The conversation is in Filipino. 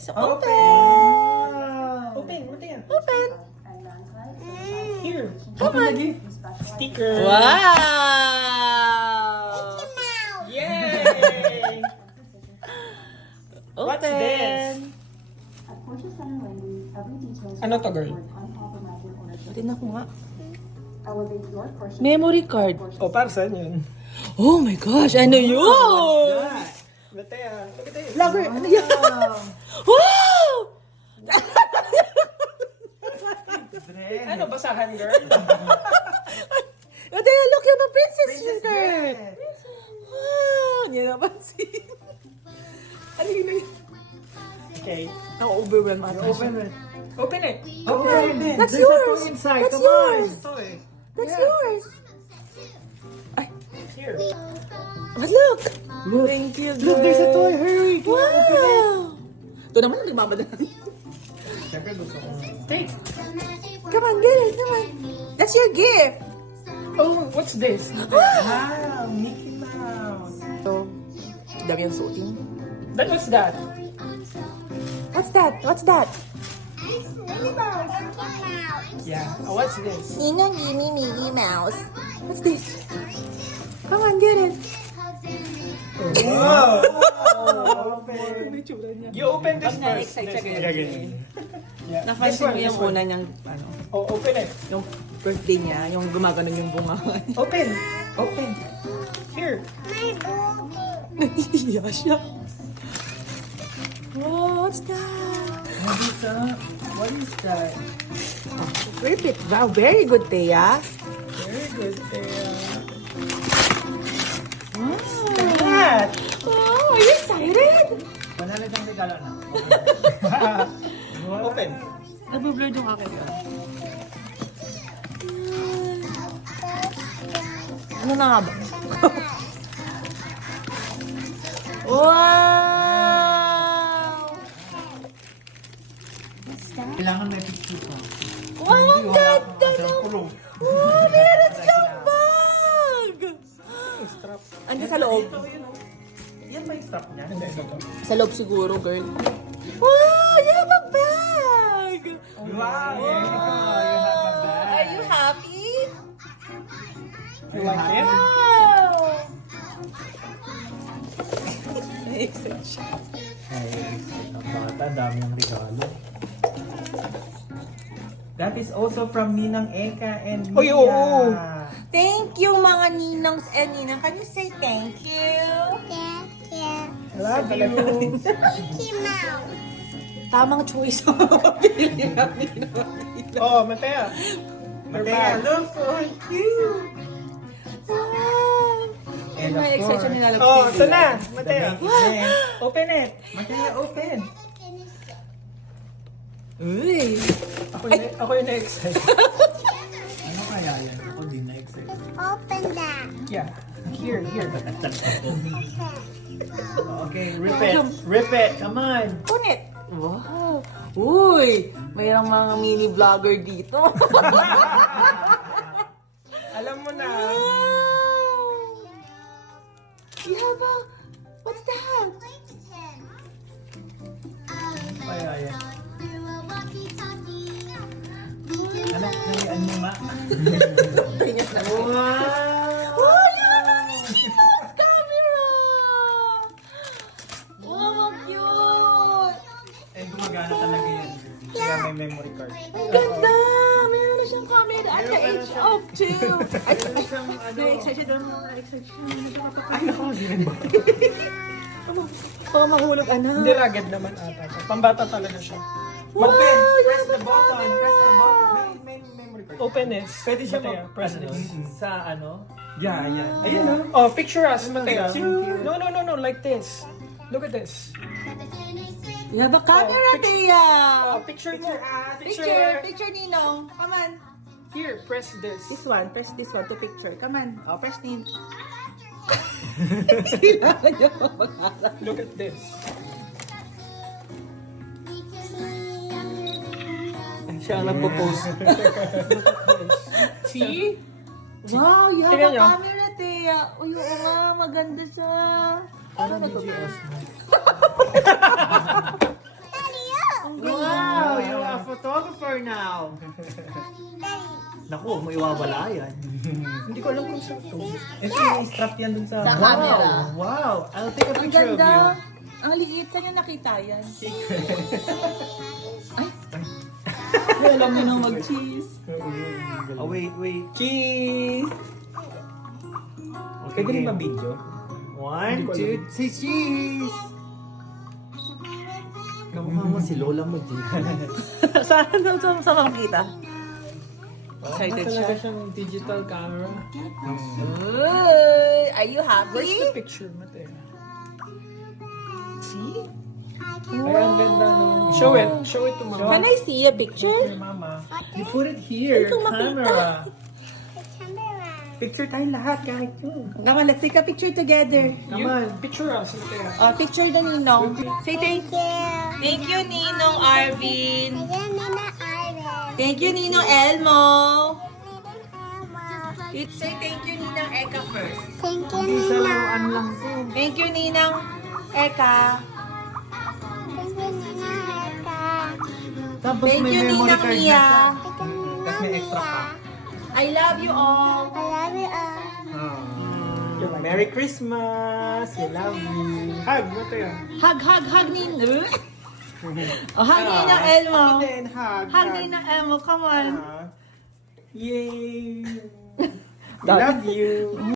So, Open! Open! Open! Open! Here! Come on! Sticker! Wow! Yay! What's this? Open! Ano to, girl? Tignan ko nga. Memory card. Oh, para saan yun? Oh my gosh! Ano yun? Matea, look at this. Vlogger! Ano yan? Wow! Ano, basahan, girl? Ate, look, yung mga princess shirt. Wow! Hindi na pansin. Ano yun? Okay. Ako-overwhelm ata. Open it. Open it. Open. That's There's yours. a toy inside. That's Come on. yours. Toy. That's yours. Here. But look. Look. Thank you, girl. Look, there's a toy. Hurry. Wow. Ito naman, nagmamadalan. Siyempre gusto ko. Take. Come on, get it. Come on. That's your gift. Oh, what's this? Wow, Mickey Mouse. So, dami yung suotin. Then what's that? What's that? What's that? Yeah. Oh, what's this? Ninong Minnie Mouse. What's this? Come on, get it. Wow. Open. You open this Pag first. na-excite siya, This ganyan. one. Yeah. Napansin mo yung una niyang, ano, Oh, open it. yung birthday niya, yung gumaganon yung bunga. Open. Open. Here. Nahihiya siya. Oh, what's that? What is that? Rip it. Wow, very good, Thea. Very good, Thea. Wow. That. Oh, are you excited? Panalo ng regalo na. Open. Nag-blur yung akin. Ano na nga ba? Wow! Kailangan may picture pa. Wow, ang ganda no? Wow, meron siyang bag! Strap. Andi sa loob. Yan ba yung strap niya? Hindi, ito. Sa loob siguro, girl. Wow, you have a bag! Wow! Are you happy? You like it? Wow! Na-excite siya. Ang bata, dami ang regalo. That is also from Ninang Eka and Mia. Oy, oo. Thank you, mga ninongs and ninang. Can you say thank you? Love you. Tamang choice ang mapili namin. Oh, Matea. Matea, look so cute! Wow! And May of exception course, nilalabas. Oh, ito na. Matea. Then, Open it. Matea, open! Uy! Ako yung na-excite. Ano kaya yan? Ako din na-excite. Yeah. Here, here. Okay, rip it! Rip it! Come on! Punit! Wow! Uy! Mayroong mga mini vlogger dito. Alam mo na. Wow! You have a... What's that? Kaya yan. Anak, nalian mo nga. Wow! Oh, you have a camera! Wow, ang cute! Eh, gumagana talaga yan. Kaya may memory card. Ang ganda! Meron na siyang camera at the age of 2. Ay, na-excite siya doon. Na-excite siya. Ay, naku, hindi ba? Oh, mahulog, anak. Hindi rugged naman ata. Pambata talaga siya. Wow, Open! you Press have the a button! camera. Press the button! May memory card. Open this. Pwede siya Matea, press this. sa ano? Yeah, yeah. Ayun, no? Oh, picture us, Matea. Thank you. No, like this. Look at this. You have a camera, Tia. Oh, picture mo. Picture, Ninong. Come on. Here, press this. This one, press this one to picture. Come on. Oh, press Nin. Look at this. Siya ang nagpo-post. See? Wow, you have Tingnan a nyo. camera, Tia. Uy, oo nga, maganda siya. Ano na to? picture now. Naku, huwag mo iwawala yan. Hindi ko alam kung saan to. Ito, strap yan dun sa... Sa wow! camera. Wow! I'll take a Ang picture of you. ganda. Ang liit. Saan yung nakita yan? Ay. Ay, alam mo nang mag-cheese. Oh, wait. Cheese! Okay, Pwede rin game. ba video? 1, 2, say cheese! Kamukha mo si Lola mo dito. Saan makita? Excited Talaga siya. siyang digital camera. Uy, are you Where's the happy? picture, Mate? See? Ay, ang ganda no. Show it to mama. Can I see a picture? Here, Mama. You put it here, Ay, kung makita. camera. Picture tayo lahat, kahit yun. Come on, let's take a picture together. Come on. Picture us, Mate. Picture the Ninong. Say thank you. Thank you, Ninong Arvin. Thank you, Ninong Elmo. Say thank you, Ninang Eka first. Hindi sa laruan lang to. Thank you, Ninang Eka. Tapos Thank may you, memory Ninang card na Mia. siya. Tapos may extra pa. I love you all. Merry Christmas! We love you. Hug, Mate. Hug, Ninong. Oh, hug Ninang Elmo. Ako din, hug. Hug Ninang Elmo, come on. Yay! We love you.